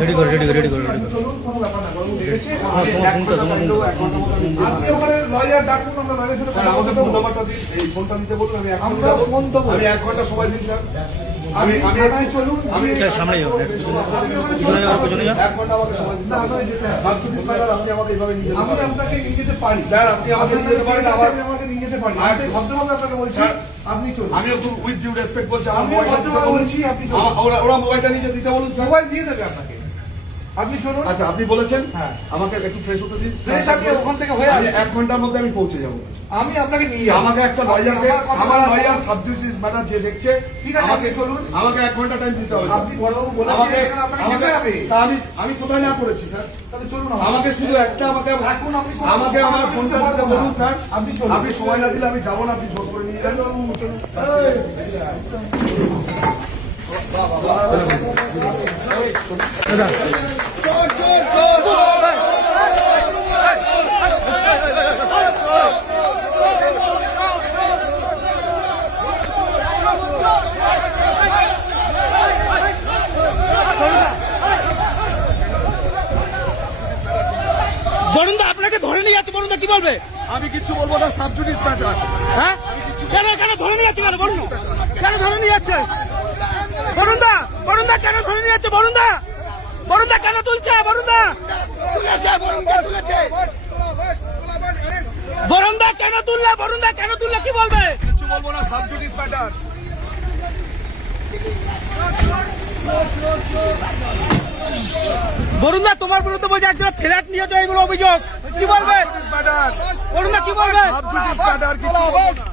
Ready করে চলুন, কোনো ব্যাপার না, বাবু দেখেছি। আপনি ওখানে লয়ার ডাকুন, আমরা লয়ারের সাথে কথা বলতে দেবো। ফোনটা নিতে বলুন, আমরা ফোন দেবো। আমি 1 ঘন্টা সময় দিন স্যার। আমি থানায় চলুন, সামনে যাও, আপনি ওখানে পিছনে যাও, পিছনে যাও। 1 ঘন্টা আমাকে সময় দিন। না, আমাকে যেতে হবে। সাবজুডিস ম্যাটার আপনি আমাকে এইভাবে নিয়ে যেতে আমি পারেন। আপনাকে নিয়ে যেতে পারি স্যার, আপনি আমাকে নিয়ে যেতে পারেন, আমি আমাকে নিয়ে যেতে পারি। আমি ভদ্রভাবে আপনাকে বলছি, স্যার, আপনি চলুন। আমি খুব উইথ ডিউ রেসপেক্ট বলছি, আমার আমি মোবাইলটা দিতে ভদ্রভাবে বলুন। বলছি, আপনি চলুন। ওরা মোবাইলটা নিচে দিতে বলুন স্যার। মোবাইল দিয়ে দেবে আপনাকে, আপনি চলুন। আচ্ছা, আপনি বলেছেন হ্যাঁ। আমাকে একটু ফ্রেশ হতে দিন। ফ্রেশ আপনি ওখান থেকে হয়ে আমি আসবেন। 1 ঘন্টার মধ্যে আমি পৌঁছে যাবো। আমি আপনাকে নিয়ে যাবো। আমাকে একটা লয়ারকে, আমার লয়ার সাবজুডিস ম্যাটার যে দেখছে, ঠিক আছে, আপনি চলুন। আমাকে 1 ঘন্টা টাইম দিতে হবে স্যার। আপনি বড়বাবু বলেছেন, আমাকে এখানে আপনাকে যেতে হবে। তা আমি কোথায় না করেছি স্যার? তাহলে চলুন। আমাকে শুধু একটা এখন আপনি চলুন। আমাকে আমার ফোনটা দিতে বলুন স্যার। আপনি চলুন। আপনি সময় না দিলে আমি যাবো না, আপনি জোর করে নিয়ে যান। বরুণদা আপনাকে ধরে নিয়ে যাচ্ছে, বরুণদা কি বলবে? আমি কিছু বলবো না, সাবজুডিস ম্যাটার। হ্যাঁ, কেন ধরে নিয়ে যাচ্ছে? কেন ধরে নিয়ে যাচ্ছে? বরুণদা কেন ধরে নিয়ে যাচ্ছে? বরুণদা কেন তুলছে? বরুণদা কেন তুললে কি বলবে? কিছু বলবো না, সাবজুডিস ম্যাটার। বরুণদা তোমার বিরুদ্ধে বলছে একজন ফ্ল্যাট নিয়েছে, এগুলো অভিযোগ, কি বলবে? বরুণদা কি বলবে? সাবজুডিস ম্যাটার, কিছু বলবো না।